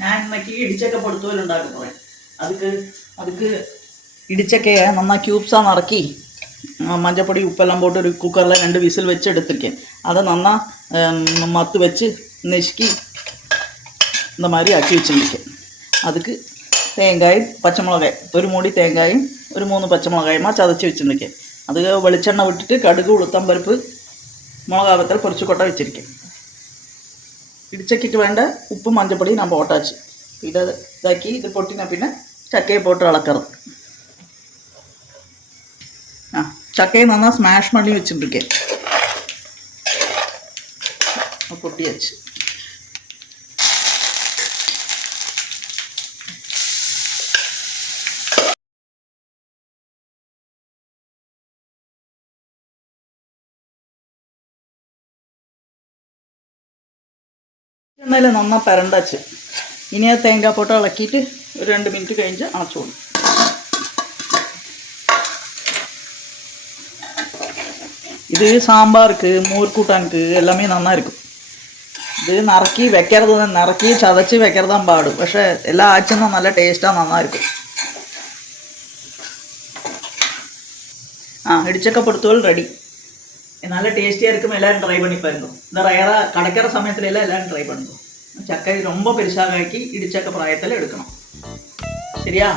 ഞാൻ ഇന്നേക്ക് ഇടിച്ചക്ക പൊടുത്തുപോലുണ്ടാക്കുന്നത്. அதுக்கு ഇടിച്ചക്കയെ നന്നായി ക്യൂബ്സാണ് ഇറക്കി മഞ്ഞപ്പൊടി ഉപ്പെല്ലാം പോട്ട് ഒരു കുക്കറിൽ 2 വിസിൽ വെച്ച് എടുത്തിരിക്കேன். அதை നന്നാ മത്ത് വെച്ച് நெசுக்கி இந்த மாதிரி ஆக்கி வச்சுருக்கேன். அதுக்கு தேங்காயும் பச்சைமிளகாய், ஒரு மூடி தேங்காயும் ஒரு 3 பச்சைமிளகாயுமா சதைச்சி வச்சுருக்கேன். அது வெளிச்செண்ணெய் விட்டுட்டு கடுகு உளுத்தம்பருப்பு மிளகா வத்தல் பொரிச்சு கொட்ட வச்சுருக்கேன். இடிச்சக்கைக்கு வேண்ட உப்பு மஞ்சப்பொடி நான் போட்டாச்சு. இதை இதாக்கி இது பொட்டின பின்ன ചക്കയെ போட்டு அளக்கிறது. ചക്കയെ നന്നാ സ്മാഷ് பண்ணி வச்சுருக்கேன். പൊട്ടിയാச்சு. എന്നാലും നന്നാ പരണ്ടാച്ച്. ഇനി ആ തേങ്ങ പോട്ട് ഇളക്കിയിട്ട് ഒരു 2 മിനിറ്റ് കഴിഞ്ഞ് അണച്ചോളും. இது சாம்பாருக்கு மோர் கூட்டானுக்கு எல்லாமே நல்லா இருக்கும். இது நறுக்கி வைக்கிறது நறுக்கி சதைச்சி வைக்கிறது தான் பாடு. പക്ഷേ എല്ലാം ആച്ചുന്ന നല്ല ടേസ്റ്റാണ്, നന്നായിരിക്കും. இடிச்சக்க பொறுத்தவரை ரெடி. நல்ல டேஸ்டியாக இருக்கும். எல்லாரும் ட்ரை பண்ணி பாருங்க. இந்த ரயராக கிடைக்கிற சமயத்துல எல்லாம் எல்லாரும் ட்ரை பண்ணுங்க. சக்கை ரொம்ப பெருசாக ஆக்கி இடிச்சக்க பிராயத்தில் எடுக்கணும். சரியா?